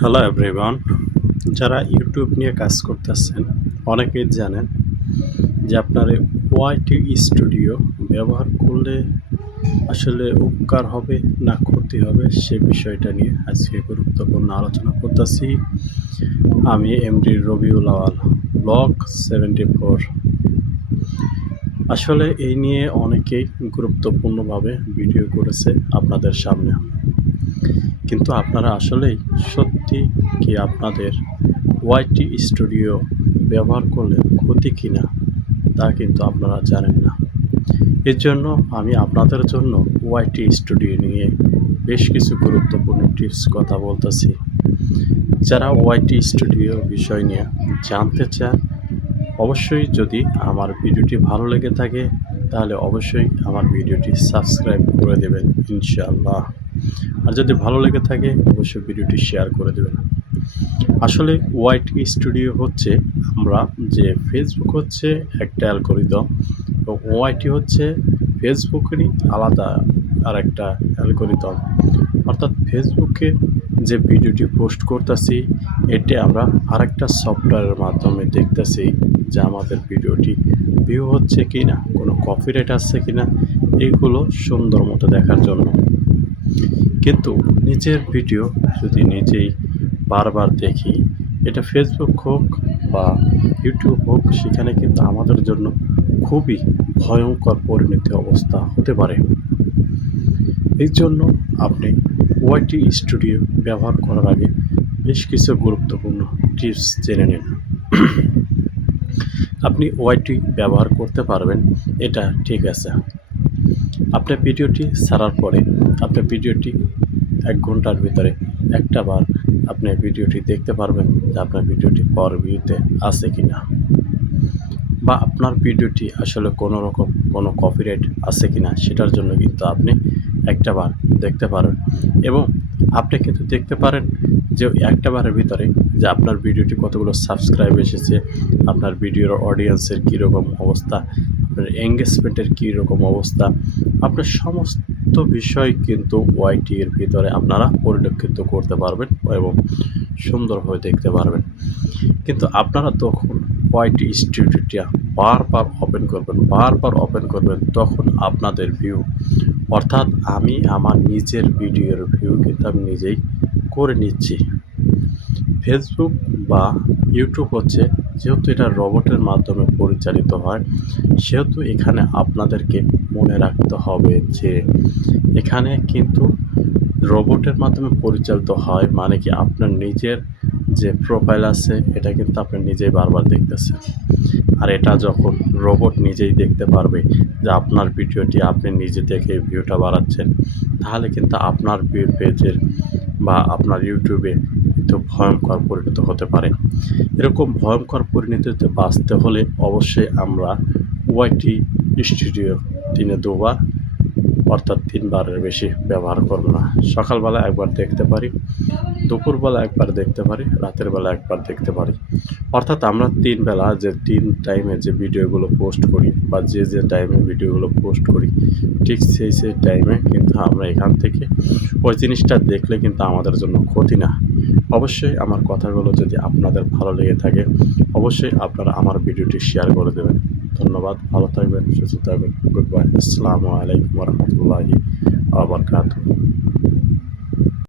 Hello everyone যারা YouTube নিয়ে কাজ করতেছেন, অনেকেই জানেন যে আপনার ওয়াইটি স্টুডিও ব্যবহার করলে আসলে উপকার হবে, না ক্ষতি হবে, সে বিষয়টা নিয়ে আজকে গুরুত্বপূর্ণ আলোচনা করতেছি। আমি MD Rabiul Awal block seventy four আসলে এই নিয়ে অনেকেই গুরুত্বপূর্ণভাবে ভিডিও করেছে আপনাদের সামনে। কিন্তু আপনারা আসলেই সত্যি কি আপনাদের ওয়াইটি স্টুডিও ব্যবহার করলে ক্ষতি কি না, তা কিন্তু আপনারা জানেন না। এর জন্য আমি আপনাদের জন্য ওয়াইটি স্টুডিও নিয়ে বেশ কিছু গুরুত্বপূর্ণ টিপস কথা বলতেছি। যারা ওয়াইটি স্টুডিও বিষয় নিয়ে জানতে চান, অবশ্যই যদি আমার ভিডিওটি ভালো লেগে থাকে, তাহলে অবশ্যই আমার ভিডিওটি সাবস্ক্রাইব করে দেবেন, ইনশাআল্লাহ। আর যদি ভালো লেগে থাকে, অবশ্যই ভিডিওটি শেয়ার করে দেবেন। আসলে ওয়াইটি স্টুডিও হচ্ছে আমরা যে ফেসবুক হচ্ছে একটা অ্যালগোরিদম, এবং ওয়াইটি হচ্ছে ফেসবুকেরই আলাদা আর একটা অ্যালগোরিদম। অর্থাৎ ফেসবুকে যে ভিডিওটি পোস্ট করতেছি, এটি আমরা আরেকটা সফটওয়্যারের মাধ্যমে দেখতেছি যে আমাদের ভিডিওটি ভিউ হচ্ছে কি না কোনো কপিরাইট আসছে কি না এইগুলো সুন্দর মতো দেখার জন্য। কিন্তু নিজের ভিডিও যদি নিজেই বারবার দেখি, এটা ফেসবুক হোক বা ইউটিউব হোক, সেখানে কিন্তু আমাদের জন্য খুবই ভয়ঙ্কর পরিণতি অবস্থা হতে পারে। এই জন্য আপনি ওয়াইটি স্টুডিও ব্যবহার করার আগে বেশ কিছু গুরুত্বপূর্ণ টিপস জেনে নিন। আপনি ওয়াইটি ব্যবহার করতে পারবেন, এটা ঠিক আছে। আপনার ভিডিওটি ছাড়ার পরে, আপনার ভিডিওটি এক ঘণ্টার ভিতরে, একটা বার আপনি ভিডিওটি দেখতে পারবেন যে আপনার ভিডিওটি পর ভিউতে আছে কি না বা আপনার ভিডিওটি আসলে কোনো রকম কোনো কপিরাইট আছে কি না সেটার জন্য কিন্তু আপনি একটা বার দেখতে পারেন। এবং আপনি কিন্তু দেখতে পারেন যে একটা বারের ভিতরে যে আপনার ভিডিওটি কতগুলো সাবস্ক্রাইব এসেছে, আপনার ভিডিওর অডিয়েন্সের কীরকম অবস্থা আপনার এঙ্গেজমেন্টের কীরকম অবস্থা, আপনার সমস্ত বিষয় কিন্তু ওয়াইটি এর ভিতরে আপনারা পরিলক্ষিত করতে পারবেন এবং সুন্দরভাবে দেখতে পারবেন। কিন্তু আপনারা তখন ওয়াইটি স্টুডিওটা বারবার ওপেন করবেন, বারবার ওপেন করবেন, তখন আপনাদের ভিউ অর্থাৎ আমি আমার নিজের ভিডিওর ভিউ কিন্তু আমি নিজেই করে নিচ্ছি। ফেসবুক বা ইউটিউব হচ্ছে যেহেতু এটা রবটের মাধ্যমে পরিচালিত হয়, সেহেতু এখানে আপনাদেরকে মনে রাখতে হবে যে এখানে কিন্তু রোবটের মাধ্যমে পরিচালিত হয় মানে কি আপনার নিজের যে প্রোফাইল আছে, এটা কিন্তু আপনি নিজেই বারবার দেখতেছেন। আর এটা যখন রোবট নিজেই দেখতে পারবে যে আপনার ভিডিওটি আপনি নিজে দেখে ভিউটা বাড়াচ্ছেন, তাহলে কিন্তু আপনার পেজের বা আপনার ইউটিউবে কিন্তু ভয়ঙ্কর পরিণত হতে পারে। এরকম ভয়ঙ্কর পরিণতিতে বাঁচতে হলে অবশ্যই আমরা ওয়াইটি স্টুডিও দিনে দুবার অর্থাৎ তিনবারের বেশি ব্যবহার করব না। সকালবেলা একবার দেখতে পারি, দুপুরবেলা একবার দেখতে পারি রাতের বেলা একবার দেখতে পারি। অর্থাৎ আমরা তিন বেলা যে তিন টাইমে যে ভিডিওগুলো পোস্ট করি বা যে যে টাইমে ভিডিওগুলো পোস্ট করি, ঠিক সেই সেই টাইমে কিন্তু আমরা এখান থেকে ওই জিনিসটা দেখলে কিন্তু আমাদের জন্য ক্ষতি না। অবশ্যই আমার কথাগুলো যদি আপনাদের ভালো লেগে থাকে, অবশ্যই আপনারা আমার ভিডিওটি শেয়ার করে দেবেন। ধন্যবাদ ভালো থাকবেন সুস্থ থাকবেন গুড বাই আসসালামু আলাইকুম রহমতুল্লাহি আবরকাত